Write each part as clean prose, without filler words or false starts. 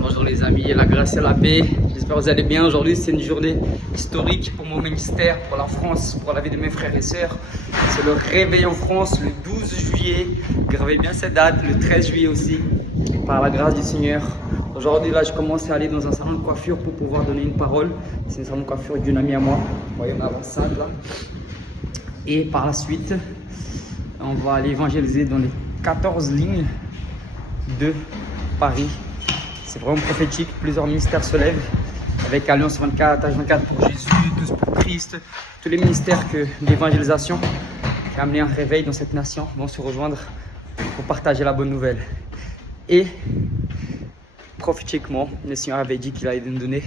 Bonjour les amis, la grâce et la paix. J'espère que vous allez bien. Aujourd'hui, c'est une journée historique pour mon ministère, pour la France, pour la vie de mes frères et sœurs. C'est le réveil en France le 12 juillet. Gravez bien cette date, le 13 juillet aussi, par la grâce du Seigneur. Aujourd'hui, là, je commence à aller dans un salon de coiffure pour pouvoir donner une parole. C'est un salon de coiffure d'une amie à moi. Vous voyez, on a l'enceinte là. Et par la suite, on va aller évangéliser dans les 14 lignes de Paris. C'est vraiment prophétique, plusieurs ministères se lèvent avec Alliance 24, H24 pour Jésus, Tous pour Christ. Tous les ministères d'évangélisation qui ont amené un réveil dans cette nation vont se rejoindre pour partager la bonne nouvelle. Et prophétiquement, le Seigneur avait dit qu'il allait nous donner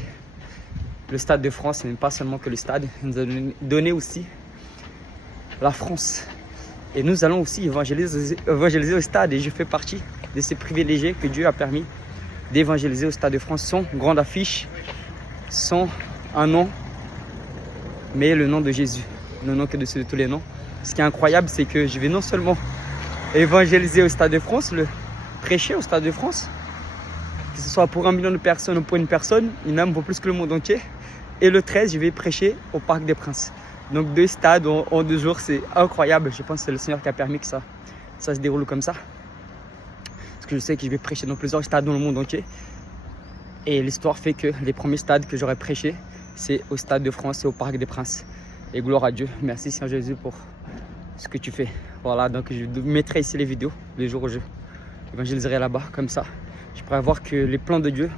le Stade de France, et même pas seulement que le stade, il nous a donné aussi la France. Et nous allons aussi évangéliser au stade, et je fais partie de ces privilégiés que Dieu a permis d'évangéliser au Stade de France sans grande affiche, sans un nom, mais le nom de Jésus, le nom que de tous les noms. Ce qui est incroyable, c'est que je vais non seulement évangéliser au Stade de France, le prêcher au Stade de France, que ce soit pour 1 million de personnes ou pour une personne, une âme vaut plus que le monde entier. Et le 13, je vais prêcher au Parc des Princes. Donc 2 stades en 2 jours, c'est incroyable. Je pense que c'est le Seigneur qui a permis que ça se déroule comme ça. Parce que je sais que je vais prêcher dans plusieurs stades dans le monde entier. Et l'histoire fait que les premiers stades que j'aurai prêché, c'est au Stade de France et au Parc des Princes. Et gloire à Dieu. Merci Seigneur Jésus pour ce que tu fais. Voilà, donc je mettrai ici les vidéos, les jours où je évangéliserai là-bas, comme ça. Je pourrais voir que les plans de Dieu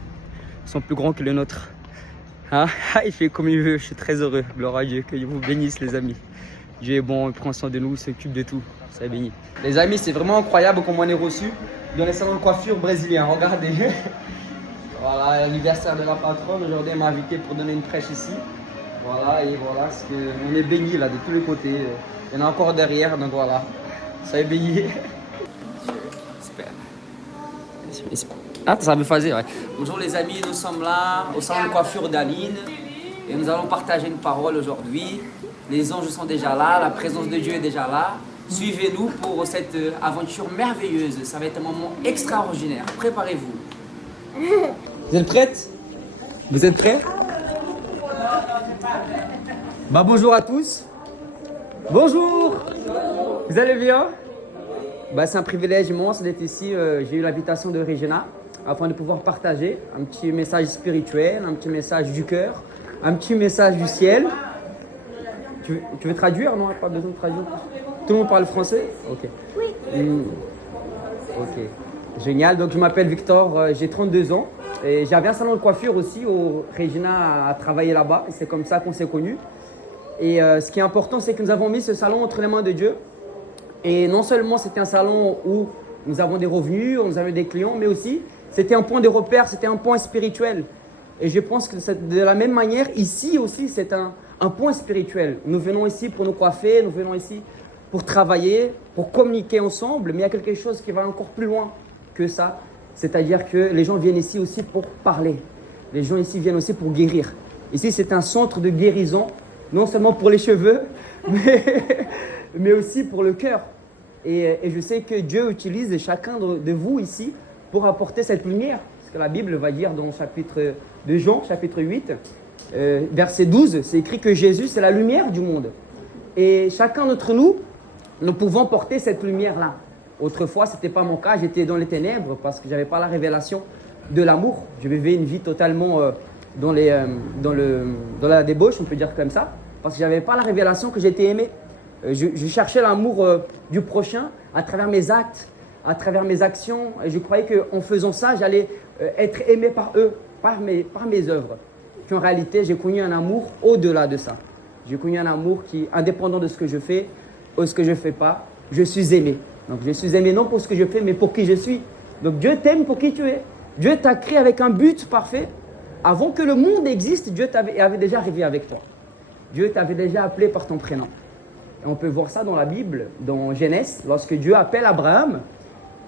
sont plus grands que les nôtres. Hein? Il fait comme il veut, je suis très heureux. Gloire à Dieu, que Dieu vous bénisse les amis. Dieu est bon, il prend soin de nous, il s'occupe de tout. Ça béni. Les amis, c'est vraiment incroyable comment on est reçu dans les salons de coiffure brésiliens. Regardez. Voilà, l'anniversaire de la patronne. Aujourd'hui, elle m'a invité pour donner une prêche ici. Voilà, et voilà, parce qu'on est béni là de tous les côtés. Il y en a encore derrière, donc voilà. Ça est béni. J'espère. Ah, ça me faisait, ouais. Bonjour les amis, nous sommes là au salon de coiffure d'Aline et nous allons partager une parole aujourd'hui. Les anges sont déjà là, la présence de Dieu est déjà là. Suivez-nous pour cette aventure merveilleuse. Ça va être un moment extraordinaire. Préparez-vous. Vous êtes prêtes? Vous êtes prêts? Bah, bonjour à tous. Bonjour. Vous allez bien? Bah, c'est un privilège immense d'être ici. J'ai eu l'invitation de Regina afin de pouvoir partager un petit message spirituel, un petit message du cœur, un petit message du ciel. Tu veux traduire? Non, pas besoin de traduire. Tout le monde parle français? Ok. Oui. Ok. Génial. Donc, je m'appelle Victor, j'ai 32 ans. Et j'avais un salon de coiffure aussi où Regina a travaillé là-bas. C'est comme ça qu'on s'est connus. Et ce qui est important, c'est que nous avons mis ce salon entre les mains de Dieu. Et non seulement c'était un salon où nous avons des revenus, nous avons des clients, mais aussi c'était un point de repère, c'était un point spirituel. Et je pense que de la même manière, ici aussi, c'est un point spirituel. Nous venons ici pour nous coiffer, nous venons ici pour travailler, pour communiquer ensemble, mais il y a quelque chose qui va encore plus loin que ça. C'est-à-dire que les gens viennent ici aussi pour parler. Les gens ici viennent aussi pour guérir. Ici, c'est un centre de guérison, non seulement pour les cheveux, mais aussi pour le cœur. Et je sais que Dieu utilise chacun de vous ici pour apporter cette lumière. Parce que la Bible va dire dans le chapitre de Jean, chapitre 8, verset 12, c'est écrit que Jésus, c'est la lumière du monde. Et chacun d'entre nous, nous pouvons porter cette lumière-là. Autrefois, ce n'était pas mon cas, j'étais dans les ténèbres parce que je n'avais pas la révélation de l'amour. Je vivais une vie totalement dans la débauche, on peut dire comme ça, parce que je n'avais pas la révélation que j'étais aimé. Je cherchais l'amour du prochain à travers mes actes, à travers mes actions. Et je croyais qu'en faisant ça, j'allais être aimé par eux, par mes œuvres. Puis en réalité, j'ai connu un amour au-delà de ça. J'ai connu un amour qui, indépendant de ce que je fais ou ce que je ne fais pas, je suis aimé. Donc je suis aimé non pour ce que je fais, mais pour qui je suis. Donc Dieu t'aime pour qui tu es. Dieu t'a créé avec un but parfait. Avant que le monde existe, Dieu avait déjà rêvé avec toi. Dieu t'avait déjà appelé par ton prénom. Et on peut voir ça dans la Bible, dans Genèse, lorsque Dieu appelle Abraham,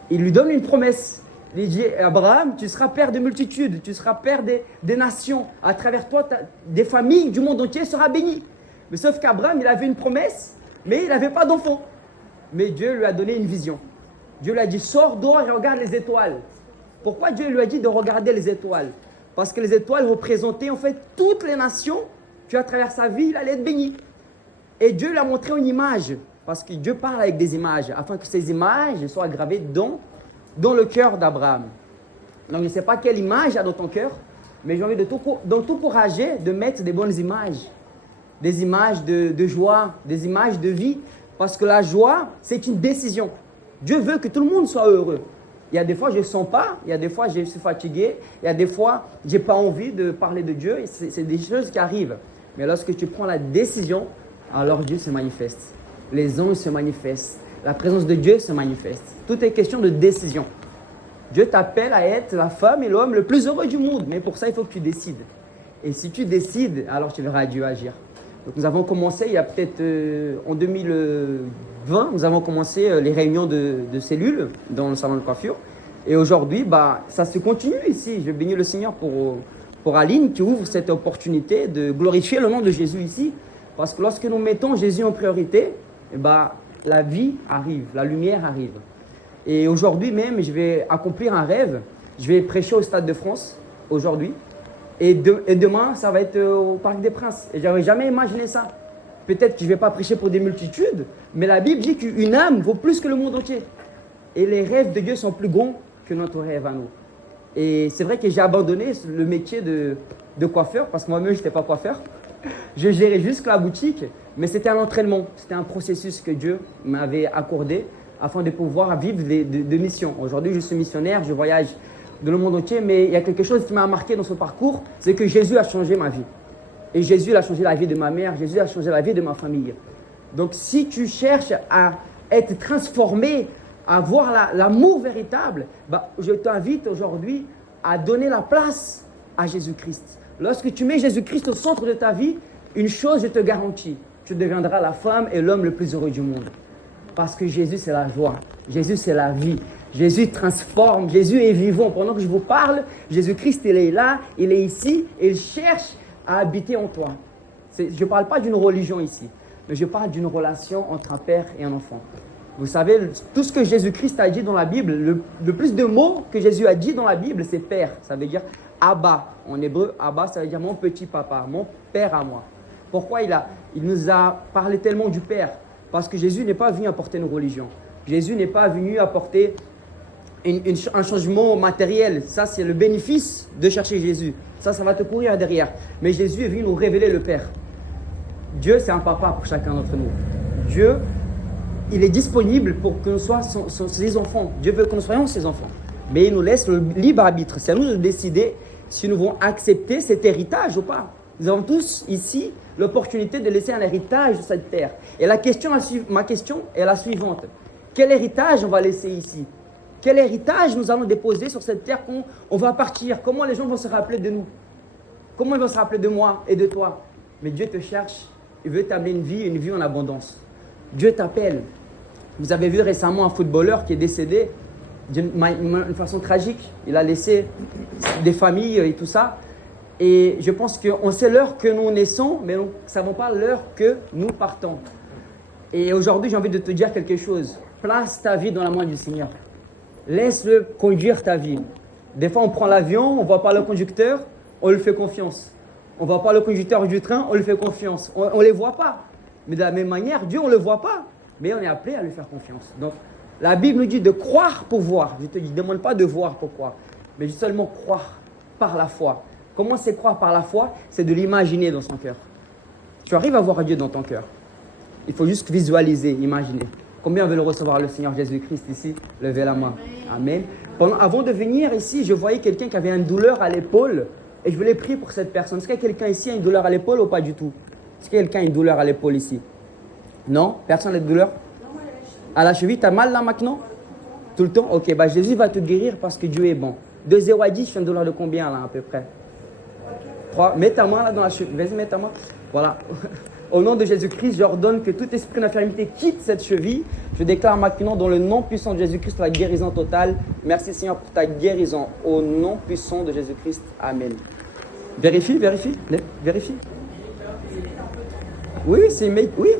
il lui donne une promesse. Il dit, Abraham, tu seras père de multitudes, tu seras père des nations. À travers toi, des familles du monde entier seront bénies. Mais sauf qu'Abraham, il avait une promesse, mais il n'avait pas d'enfant. Mais Dieu lui a donné une vision. Dieu lui a dit, sors dehors et regarde les étoiles. Pourquoi Dieu lui a dit de regarder les étoiles? Parce que les étoiles représentaient en fait toutes les nations qui à travers sa vie, il allait être béni. Et Dieu lui a montré une image, parce que Dieu parle avec des images, afin que ces images soient gravées dans le cœur d'Abraham. Donc je ne sais pas quelle image il y a dans ton cœur, mais j'ai envie de t'encourager de mettre des bonnes images. Des images de joie, des images de vie. Parce que la joie, c'est une décision. Dieu veut que tout le monde soit heureux. Il y a des fois, je ne sens pas. Il y a des fois, je suis fatigué. Il y a des fois, je n'ai pas envie de parler de Dieu. C'est des choses qui arrivent. Mais lorsque tu prends la décision, alors Dieu se manifeste. Les anges se manifestent. La présence de Dieu se manifeste. Tout est question de décision. Dieu t'appelle à être la femme et l'homme le plus heureux du monde. Mais pour ça, il faut que tu décides. Et si tu décides, alors tu verras Dieu agir. Donc nous avons commencé, il y a peut-être en 2020, nous avons commencé les réunions de cellules dans le salon de coiffure. Et aujourd'hui, ça se continue ici. Je bénis le Seigneur pour Aline qui ouvre cette opportunité de glorifier le nom de Jésus ici. Parce que lorsque nous mettons Jésus en priorité, la vie arrive, la lumière arrive. Et aujourd'hui même, je vais accomplir un rêve. Je vais prêcher au Stade de France aujourd'hui. Et demain, ça va être au Parc des Princes. Et je n'avais jamais imaginé ça. Peut-être que je ne vais pas prêcher pour des multitudes, mais la Bible dit qu'une âme vaut plus que le monde entier. Et les rêves de Dieu sont plus grands que notre rêve à nous. Et c'est vrai que j'ai abandonné le métier de coiffeur, parce que moi-même, je n'étais pas coiffeur. Je gérais juste la boutique, mais c'était un entraînement. C'était un processus que Dieu m'avait accordé afin de pouvoir vivre de missions. Aujourd'hui, je suis missionnaire, je voyage de le monde entier, mais il y a quelque chose qui m'a marqué dans ce parcours, c'est que Jésus a changé ma vie. Et Jésus a changé la vie de ma mère, Jésus a changé la vie de ma famille. Donc si tu cherches à être transformé, à voir l'amour véritable, je t'invite aujourd'hui à donner la place à Jésus-Christ. Lorsque tu mets Jésus-Christ au centre de ta vie, une chose je te garantis, tu deviendras la femme et l'homme le plus heureux du monde. Parce que Jésus c'est la joie, Jésus c'est la vie. Jésus transforme, Jésus est vivant. Pendant que je vous parle, Jésus-Christ, il est là, il est ici, et il cherche à habiter en toi. Je ne parle pas d'une religion ici, mais je parle d'une relation entre un père et un enfant. Vous savez, tout ce que Jésus-Christ a dit dans la Bible, le plus de mots que Jésus a dit dans la Bible, c'est père. Ça veut dire Abba. En hébreu, Abba, ça veut dire mon petit papa, mon père à moi. Pourquoi il nous a parlé tellement du père? Parce que Jésus n'est pas venu apporter une religion. Jésus n'est pas venu apporter un changement matériel. Ça, c'est le bénéfice de chercher Jésus. Ça va te courir derrière. Mais Jésus est venu nous révéler le Père. Dieu, c'est un papa pour chacun d'entre nous. Dieu, il est disponible pour que nous soyons ses enfants. Dieu veut que nous soyons ses enfants. Mais il nous laisse le libre arbitre. C'est à nous de décider si nous voulons accepter cet héritage ou pas. Nous avons tous ici l'opportunité de laisser un héritage sur cette terre. Et ma question est la suivante. Quel héritage on va laisser ici? Quel héritage nous allons déposer sur cette terre quand on va partir? Comment les gens vont se rappeler de nous? Comment ils vont se rappeler de moi et de toi? Mais Dieu te cherche, il veut t'amener une vie en abondance. Dieu t'appelle. Vous avez vu récemment un footballeur qui est décédé d'une façon tragique. Il a laissé des familles et tout ça. Et je pense qu'on sait l'heure que nous naissons, mais nous ne savons pas l'heure que nous partons. Et aujourd'hui, j'ai envie de te dire quelque chose. Place ta vie dans la main du Seigneur. Laisse-le conduire ta vie. Des fois, on prend l'avion, on ne voit pas le conducteur, on lui fait confiance. On ne voit pas le conducteur du train, on lui fait confiance. On ne les voit pas. Mais de la même manière, Dieu, on ne le voit pas. Mais on est appelé à lui faire confiance. Donc, la Bible nous dit de croire pour voir. Je ne te demande pas de voir pour croire, mais seulement croire par la foi. Comment c'est croire par la foi? C'est de l'imaginer dans son cœur. Tu arrives à voir Dieu dans ton cœur. Il faut juste visualiser, imaginer. Combien veulent recevoir le Seigneur Jésus-Christ ici? Levez la main. Amen. Avant de venir ici, je voyais quelqu'un qui avait une douleur à l'épaule et je voulais prier pour cette personne. Est-ce que quelqu'un ici a une douleur à l'épaule ou pas du tout? Est-ce que quelqu'un a une douleur à l'épaule ici? Non? Personne n'a de douleur? À la cheville, tu as mal là maintenant? Tout le temps? Ok, Jésus va te guérir parce que Dieu est bon. De 0 à 10, tu as une douleur de combien là à peu près? 3. Mets ta main là dans la cheville. Vas-y, mets ta main. Voilà. Au nom de Jésus-Christ, j'ordonne que tout esprit d'infirmité quitte cette cheville. Je déclare maintenant dans le nom puissant de Jésus-Christ la guérison totale. Merci Seigneur pour ta guérison. Au nom puissant de Jésus-Christ. Amen. Vérifie. Oui,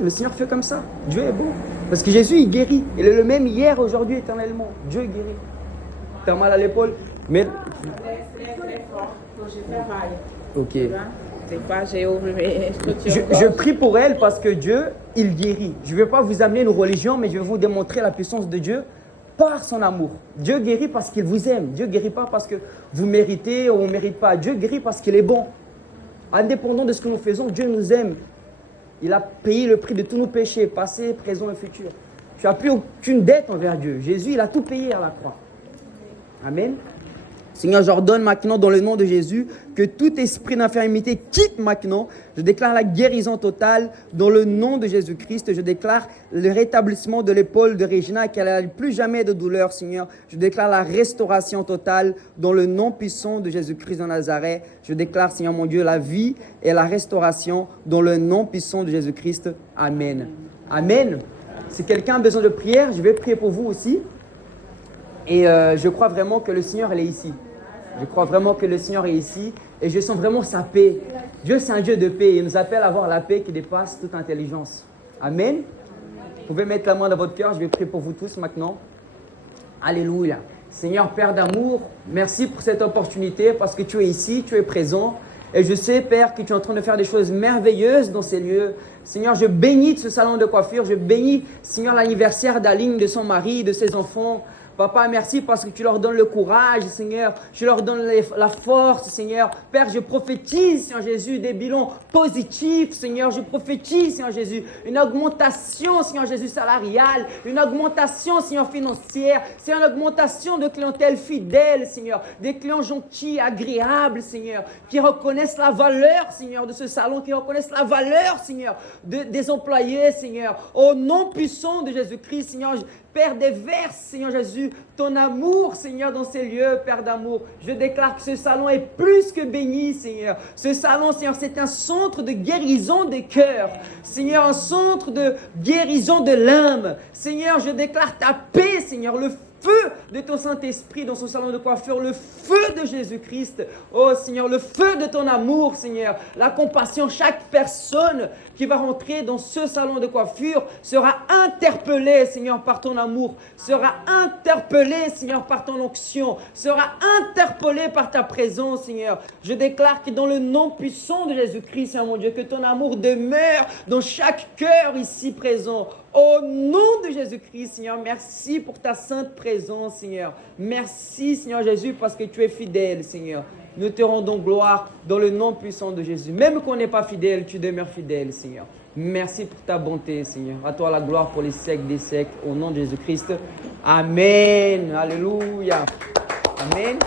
le Seigneur fait comme ça. Dieu est bon. Parce que Jésus, il guérit. Il est le même hier, aujourd'hui, éternellement. Dieu guérit. Tu as mal à l'épaule? Mais, Très, très fort quand je travaille. ok. Tu vois? Des fois, j'ai ouvert mes structures. Je prie pour elle parce que Dieu, il guérit. Je ne vais pas vous amener une religion, mais je vais vous démontrer la puissance de Dieu par son amour. Dieu guérit parce qu'il vous aime. Dieu ne guérit pas parce que vous méritez ou on ne mérite pas. Dieu guérit parce qu'il est bon. Indépendant de ce que nous faisons, Dieu nous aime. Il a payé le prix de tous nos péchés, passés, présents et futurs. Tu n'as plus aucune dette envers Dieu. Jésus, il a tout payé à la croix. Amen. Seigneur, j'ordonne maintenant dans le nom de Jésus que tout esprit d'infirmité quitte maintenant. Je déclare la guérison totale dans le nom de Jésus-Christ. Je déclare le rétablissement de l'épaule de Regina, qu'elle n'ait plus jamais de douleur, Seigneur. Je déclare la restauration totale dans le nom puissant de Jésus-Christ de Nazareth. Je déclare, Seigneur mon Dieu, la vie et la restauration dans le nom puissant de Jésus-Christ. Amen. Amen. Si quelqu'un a besoin de prière, je vais prier pour vous aussi. Et je crois vraiment que le Seigneur, il est ici. Je crois vraiment que le Seigneur est ici. Et je sens vraiment sa paix. Dieu, c'est un Dieu de paix. Il nous appelle à avoir la paix qui dépasse toute intelligence. Amen. Vous pouvez mettre la main dans votre cœur. Je vais prier pour vous tous maintenant. Alléluia. Seigneur, Père d'amour, merci pour cette opportunité parce que tu es ici, tu es présent. Et je sais, Père, que tu es en train de faire des choses merveilleuses dans ces lieux. Seigneur, je bénis ce salon de coiffure. Je bénis, Seigneur, l'anniversaire d'Aline, de son mari, de ses enfants. Papa, merci parce que tu leur donnes le courage, Seigneur. Tu leur donnes la force, Seigneur. Père, je prophétise, Seigneur Jésus, des bilans positifs, Seigneur. Je prophétise, Seigneur Jésus, une augmentation, Seigneur Jésus, salariale. Une augmentation, Seigneur, financière. C'est une augmentation de clientèle fidèle, Seigneur. Des clients gentils, agréables, Seigneur. Qui reconnaissent la valeur, Seigneur, de ce salon. Qui reconnaissent la valeur, Seigneur, des employés, Seigneur. Au nom puissant de Jésus-Christ, Seigneur, Père, déverse, Seigneur Jésus, ton amour, Seigneur, dans ces lieux, Père d'amour. Je déclare que ce salon est plus que béni, Seigneur. Ce salon, Seigneur, c'est un centre de guérison des cœurs. Seigneur, un centre de guérison de l'âme. Seigneur, je déclare ta paix, Seigneur, le feu de ton Saint-Esprit dans ce salon de coiffure, le feu de Jésus-Christ. Oh Seigneur, le feu de ton amour, Seigneur. La compassion, chaque personne qui va rentrer dans ce salon de coiffure sera interpellée, Seigneur, par ton amour, sera interpellée, Seigneur, par ton onction, sera interpellée par ta présence, Seigneur. Je déclare que dans le nom puissant de Jésus-Christ, Seigneur mon Dieu, que ton amour demeure dans chaque cœur ici présent. Au nom de Jésus-Christ, Seigneur, merci pour ta sainte présence, Seigneur. Merci, Seigneur Jésus, parce que tu es fidèle, Seigneur. Nous te rendons gloire dans le nom puissant de Jésus. Même qu'on n'est pas fidèle, tu demeures fidèle, Seigneur. Merci pour ta bonté, Seigneur. À toi la gloire pour les siècles des siècles. Au nom de Jésus-Christ. Amen. Alléluia. Amen.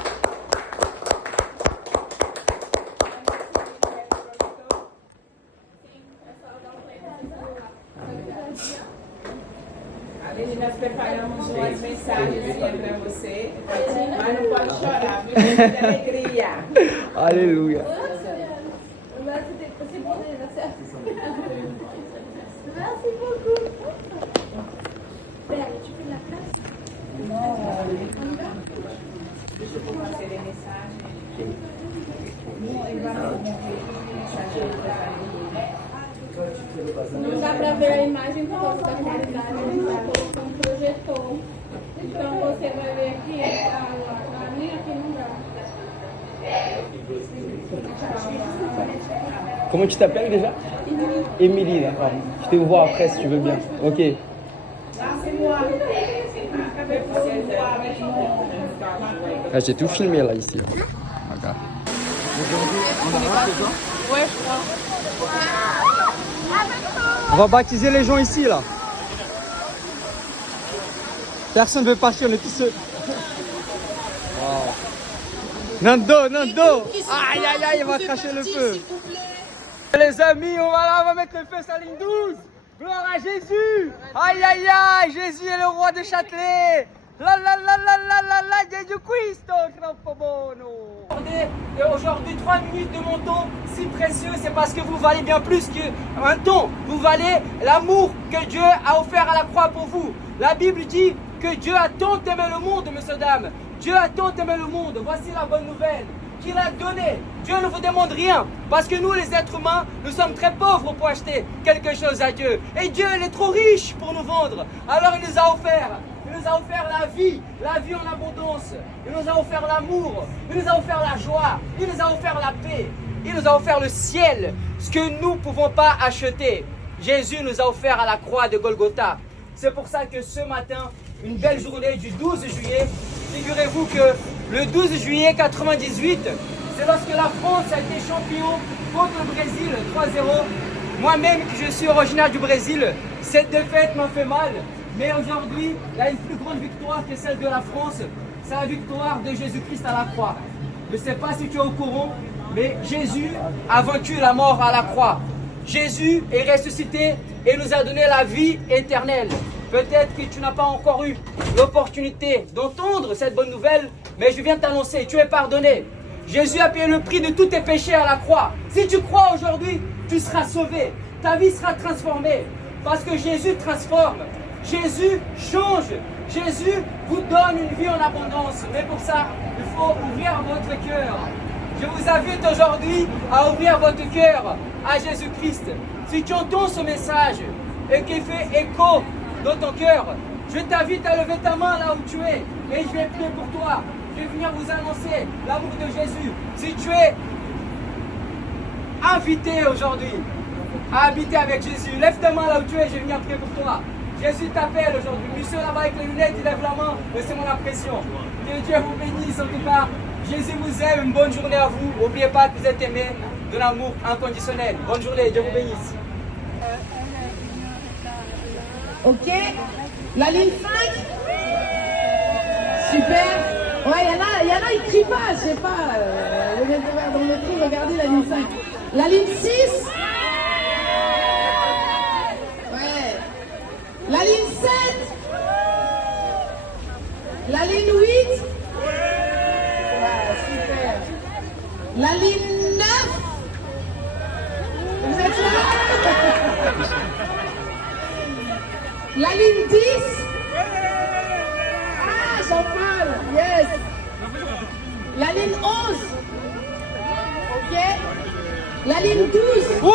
Nós preparamos umas mensagens para você, mas não pode chorar, viu? Muita alegria. Alléluia. Deixa eu fazer a mensagem. Não dá para ver a imagem toda da realidade, ele colocou um projetor. Então você vai ver aqui, a minha aqui não dá. Comment tu t'appelles déjà? Émilie, d'accord. Je te vois après si tu veux bien. Ok. Ah, j'ai tout filmé là ici. Regarde. Ouais, je crois. On va baptiser les gens ici là. Personne ne veut partir, on est tous seuls. Wow. Nando, Nando. Aïe aïe aïe, il va cracher le feu. Les amis, on va mettre le feu sur la ligne 12. Gloire à Jésus. Aïe aïe aïe, Jésus est le roi de Châtelet. La la la la la la la, Jésus Christ, troppo buono. Aujourd'hui, 3 minutes de mon temps si précieux, c'est parce que vous valez bien plus qu'un temps. Vous valez l'amour que Dieu a offert à la croix pour vous. La Bible dit que Dieu a tant aimé le monde, messieurs, dames. Dieu a tant aimé le monde. Voici la bonne nouvelle qu'il a donnée. Dieu ne vous demande rien. Parce que nous, les êtres humains, nous sommes très pauvres pour acheter quelque chose à Dieu. Et Dieu, il est trop riche pour nous vendre. Alors il nous a offert. Il nous a offert la vie en abondance. Il nous a offert l'amour, il nous a offert la joie, il nous a offert la paix, il nous a offert le ciel, ce que nous ne pouvons pas acheter. Jésus nous a offert à la croix de Golgotha. C'est pour ça que ce matin, une belle journée du 12 juillet, figurez-vous que le 12 juillet 98, c'est lorsque la France a été champion contre le Brésil 3-0. Moi-même, que je suis originaire du Brésil, cette défaite m'a fait mal. Mais aujourd'hui, il y a une plus grande victoire que celle de la France. C'est la victoire de Jésus-Christ à la croix. Je ne sais pas si tu es au courant, mais Jésus a vaincu la mort à la croix. Jésus est ressuscité et nous a donné la vie éternelle. Peut-être que tu n'as pas encore eu l'opportunité d'entendre cette bonne nouvelle, mais je viens t'annoncer, tu es pardonné. Jésus a payé le prix de tous tes péchés à la croix. Si tu crois aujourd'hui, tu seras sauvé. Ta vie sera transformée. Parce que Jésus transforme. Jésus change. Jésus vous donne une vie en abondance. Mais pour ça, il faut ouvrir votre cœur. Je vous invite aujourd'hui à ouvrir votre cœur à Jésus-Christ. Si tu entends ce message et qu'il fait écho dans ton cœur, je t'invite à lever ta main là où tu es et je vais prier pour toi. Je vais venir vous annoncer l'amour de Jésus. Si tu es invité aujourd'hui à habiter avec Jésus, lève ta main là où tu es, je vais venir prier pour toi. Jésus t'appelle aujourd'hui. Monsieur là-bas avec les lunettes, il lève la main, c'est mon impression. Que Dieu vous bénisse en tout cas. Jésus vous aime, une bonne journée à vous. N'oubliez pas que vous êtes aimés de l'amour inconditionnel. Bonne journée, Dieu vous bénisse. Ok, la ligne 5. Super. Ouais, il y en a, ils crient pas, je sais pas. Au lieu de faire dans le trou, regardez la ligne 5. La ligne 6. Ouais. La ligne 7. La ligne 8. Ouais, super. La ligne 9. Vous êtes là? La ligne 10. Ah, Jean-Paul, yes. La ligne 11. Ok. La ligne 12. Ouais!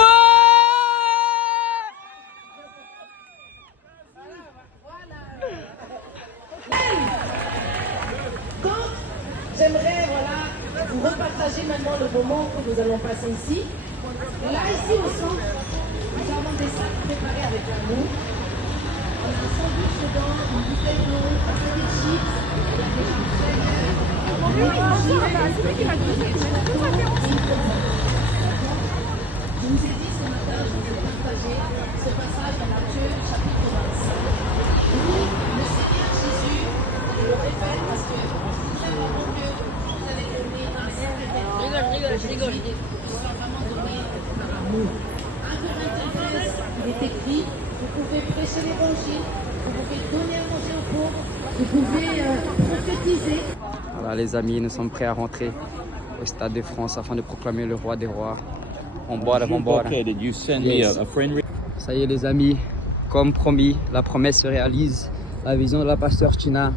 Donc, j'aimerais, vous repartager maintenant le moment que nous allons passer ici. Là, ici au centre, nous avons des sacs préparés avec l'amour. On a un sandwich dedans, une bouteille d'eau, un peu de chips, il y a des Je vous ai dit ce matin, je vous ai partagé ce passage dans Matthieu chapitre 25. Où le Seigneur Jésus, je le répète parce que nous savons que vous allez devenir un cercle de Jésus, soit vraiment donné par amour. 1 Corinthiens 13, il est écrit, vous pouvez prêcher l'évangile, vous pouvez donner à manger aux pauvres, vous pouvez prophétiser. Voilà les amis, nous sommes prêts à rentrer au Stade de France afin de proclamer le roi des rois. Vambora. Did you send Yes. me a friend? Ça y est les amis, comme promis, la promesse se réalise. La vision de la pasteur Tina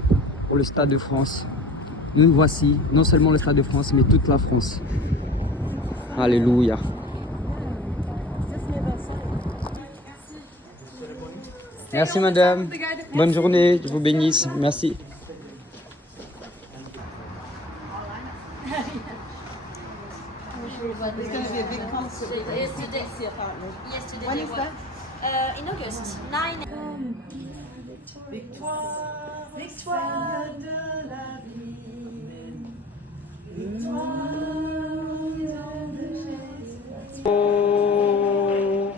pour le Stade de France. Nous voici, non seulement le Stade de France, mais toute la France. Alléluia. Merci madame. Bonne journée, je vous bénisse. Merci. It's going to be a big concert. Yesterday. When is that? In August. 9. Victoire, victoire de la vie. Victoire de Jésus. Oh,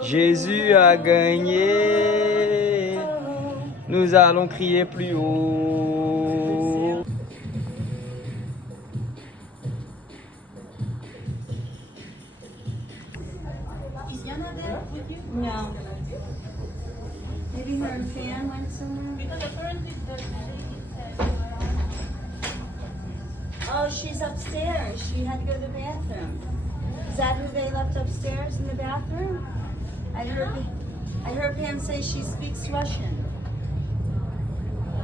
Jésus a gagné. Nous allons crier plus haut. Is Yana there with you? No. Maybe her and Fan went somewhere? Because apparently Oh, she's upstairs. She had to go to the bathroom. Is that who they left upstairs in the bathroom? I heard Pam say she speaks Russian.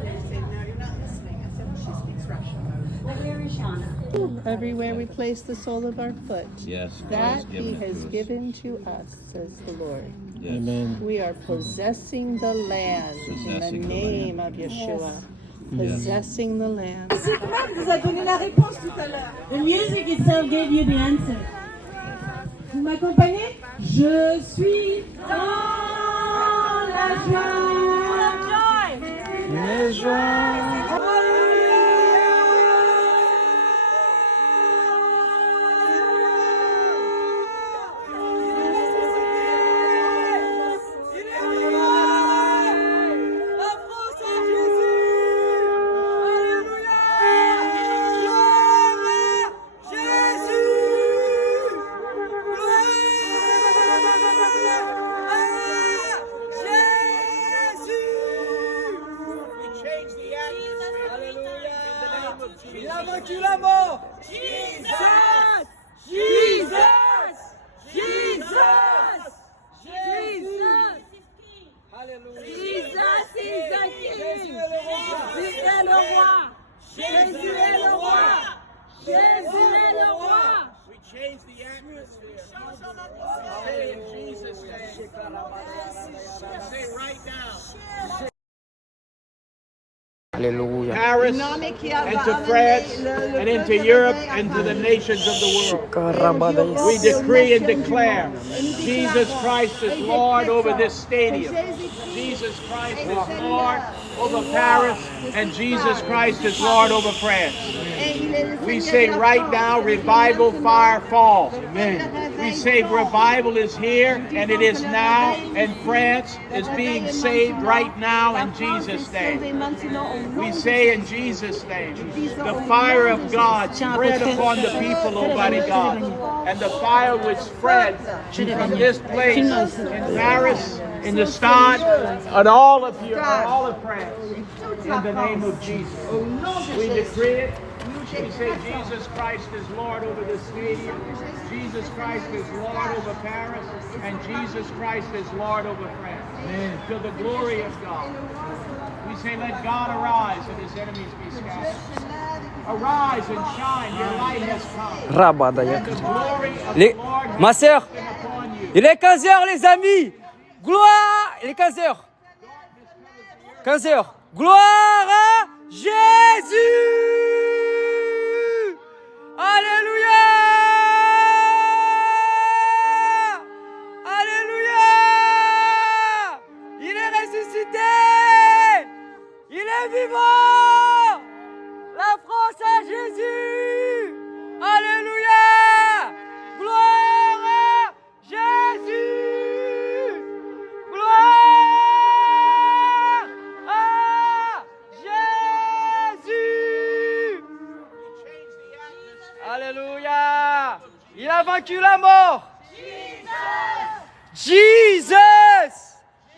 I said, no, you're not listening. I said, she speaks Russian. Well, where is Yana? Everywhere we place the sole of our foot, Yes. that He has given to us, says the Lord. Amen. We are possessing the land in the name of Yeshua. Possessing the land. vous a donné la réponse tout à l'heure. The music itself gave you the answer. Vous m'accompagnez? Je suis dans la joie. Les joies. Il a vaincu la mort. Jesus! Jesus! Jesus! Jesus! Alléluia. Jesus is the King. Jésus est le roi. Jésus est le roi. Jésus est le roi. We change the atmosphere. Say in Jesus' name. Say right now. Alléluia. Paris, into France, and into Europe, and to the nations of the world. We decree and declare Jesus Christ is Lord over this stadium. Jesus Christ is Lord over Paris, and Jesus Christ is Lord over France. We say right now, revival fire fall. We say revival is here, and it is now, and France is being saved right now in Jesus' name. We say in Jesus' name, the fire of God spread upon the people, Almighty God, and the fire would spread from this place in Paris, in the Stade, and all of Europe, all of France, in the name of Jesus. We decree it. We say Jesus Christ is Lord over the stadium, Jesus Christ is Lord over Paris, and Jesus Christ is Lord over France. To the glory of God. We say, let God arise and his enemies be scattered. Arise and shine, your light has come. Let the glory of the Lord Ma sœur, be upon you. il est 15h les amis. Gloire, il est 15h. 15h. Gloire à Jésus. Alléluia. Alléluia. Il est ressuscité. Il est vivant. La France à Jésus. Alléluia. Gloire à Jésus. Gloire à Jésus. Alléluia. Il a vaincu la mort. Jesus.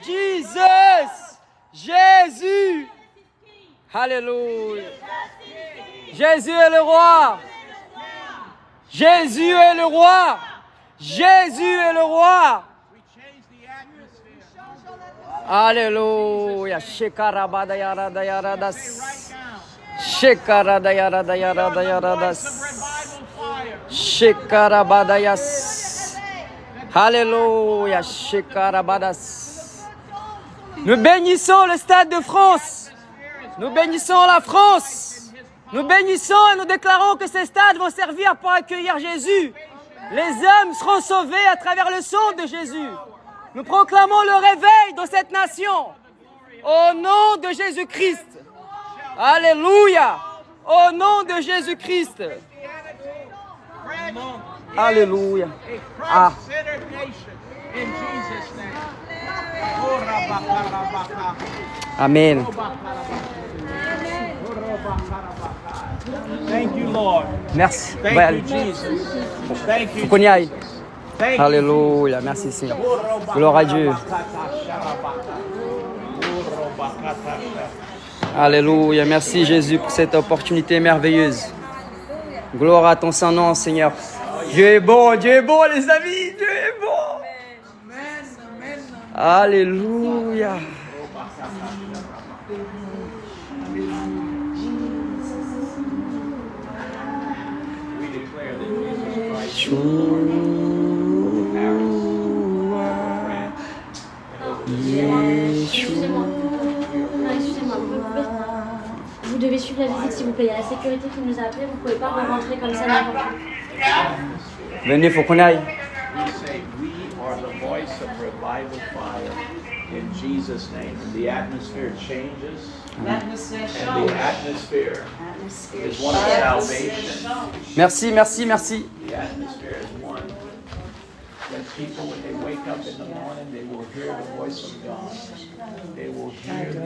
Jesus. Jésus. Alléluia. Jésus est le roi. Jésus est le roi. Jésus est le roi. Alléluia. Shekarabada yarada yaradas. Shekarada yarada yarada yaradas. Shekarabadayas. Alléluia. Shekarabadas. Nous bénissons le Stade de France. Nous bénissons la France. Nous bénissons et nous déclarons que ces stades vont servir pour accueillir Jésus. Les hommes seront sauvés à travers le sang de Jésus. Nous proclamons le réveil dans cette nation. Au nom de Jésus-Christ. Alléluia. Au nom de Jésus-Christ. Alléluia. Ah. Amen. Thank you, Lord. Merci. Thank you, Jesus. Thank you. Faut qu'on y aille. Thank you. Alléluia. Merci Seigneur. Gloire à Dieu. Alléluia. Merci Jésus pour cette opportunité merveilleuse. Gloire à ton Saint-Nom, Seigneur. Dieu est bon les amis. Dieu est bon. Alléluia. s'il vous plaît, il y a la sécurité qui nous a appelés, vous pouvez pas rentrer comme ça n'importe où. Venez, faut qu'on aille. We say we are the voice of revival fire in Jesus' name. And the atmosphere changes. And the atmosphere is one of salvation. Merci, merci, merci. The atmosphere is one that people, when they wake up in the morning, they will hear the voice of God. They will hear the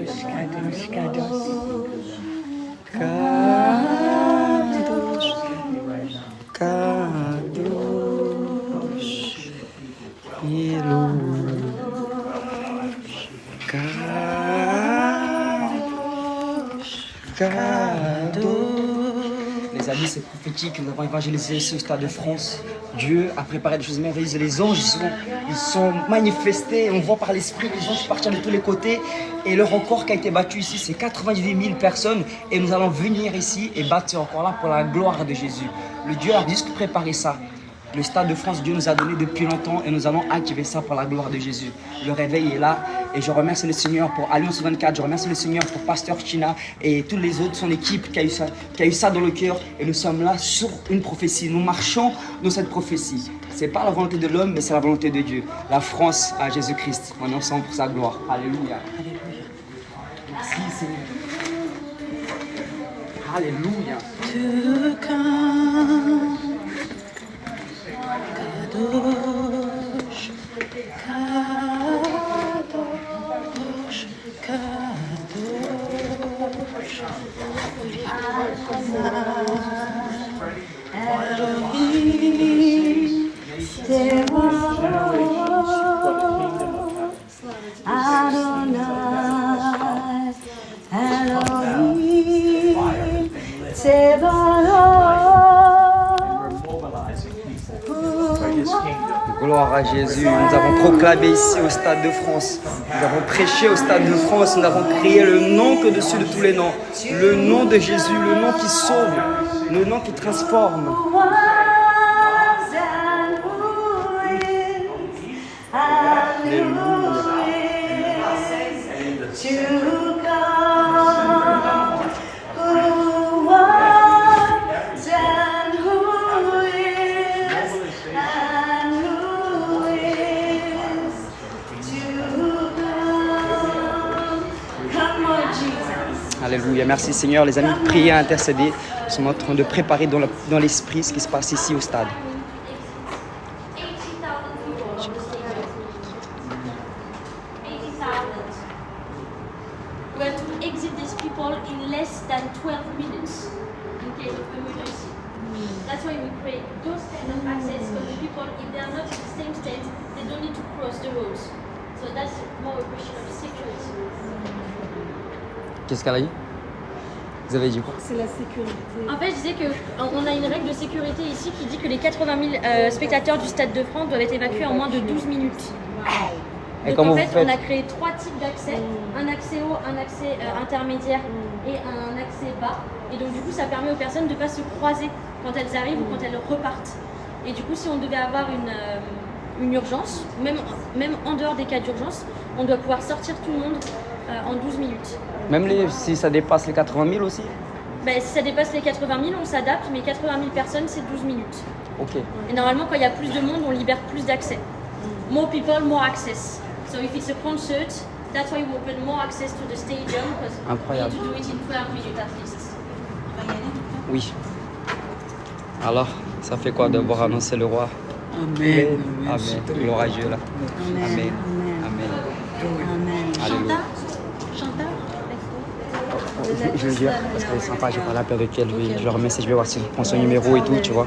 Les amis, c'est prophétique. Nous avons évangélisé ce stade de France. Dieu a préparé des choses merveilleuses. Les anges, ils sont manifestés. On voit par l'esprit les anges partir de tous les côtés. Et le record qui a été battu ici, c'est 98 000 personnes. Et nous allons venir ici et battre ce record-là pour la gloire de Jésus. Le Dieu a juste préparé ça. Le Stade de France, Dieu nous a donné depuis longtemps et nous allons activer ça pour la gloire de Jésus. Le réveil est là et je remercie le Seigneur pour Alliance 24, je remercie le Seigneur pour Pasteur China et tous les autres, son équipe qui a eu ça dans le cœur. Et nous sommes là sur une prophétie, nous marchons dans cette prophétie. Ce n'est pas la volonté de l'homme, mais c'est la volonté de Dieu. La France à Jésus-Christ, on est ensemble pour sa gloire. Alléluia. Merci Seigneur. Alléluia. Kadosh, Kadosh, Kadosh, Elohim, Adonai, Elohim, Gloire à Jésus. Nous avons proclamé ici au Stade de France. Nous avons prêché au Stade de France. Nous avons crié le nom qu'au-dessus de tous les noms. Le nom de Jésus, le nom qui sauve, le nom qui transforme. Alléluia. Merci Seigneur. Les amis, priez, intercéder. Nous sommes en train de préparer dans l'esprit ce qui se passe ici au stade. We have to exit these people in less than 12 minutes in case of emergency. That's why we create those kind of access for the people. If they are not in the same state, they don't need to cross the roads. So that's more a question of security. Qu'est-ce qu'elle a dit? Vous avez dit quoi? C'est la sécurité. En fait, je disais qu'on a une règle de sécurité ici qui dit que les 80 000 spectateurs du Stade de France doivent être évacués en moins de 12 minutes. Et donc en fait, on a créé 3 types d'accès, un accès haut, un accès intermédiaire et un accès bas. Et donc du coup, ça permet aux personnes de ne pas se croiser quand elles arrivent ou quand elles repartent. Et du coup, si on devait avoir une urgence, même en dehors des cas d'urgence, on doit pouvoir sortir tout le monde en 12 minutes. Même si ça dépasse les 80 000 aussi? Ben, si ça dépasse les 80 000, on s'adapte, mais 80 000 personnes, c'est 12 minutes. Ok. Et normalement, quand il y a plus de monde, on libère plus d'accès. More people, more access. So if it's a concert, that's why we open more access to the stadium, because we need to do it in 12 minutes at least. Oui. Alors, ça fait quoi de voir annoncer le roi? Amen. Amen. Gloire à Dieu là. Amen. Amen. Alléluia. Chanteur. Je veux dire, parce qu'elle est sympa, j'ai parlé un peu avec elle, je lui remets, je vais voir si elle prend son numéro et tout, tu vois.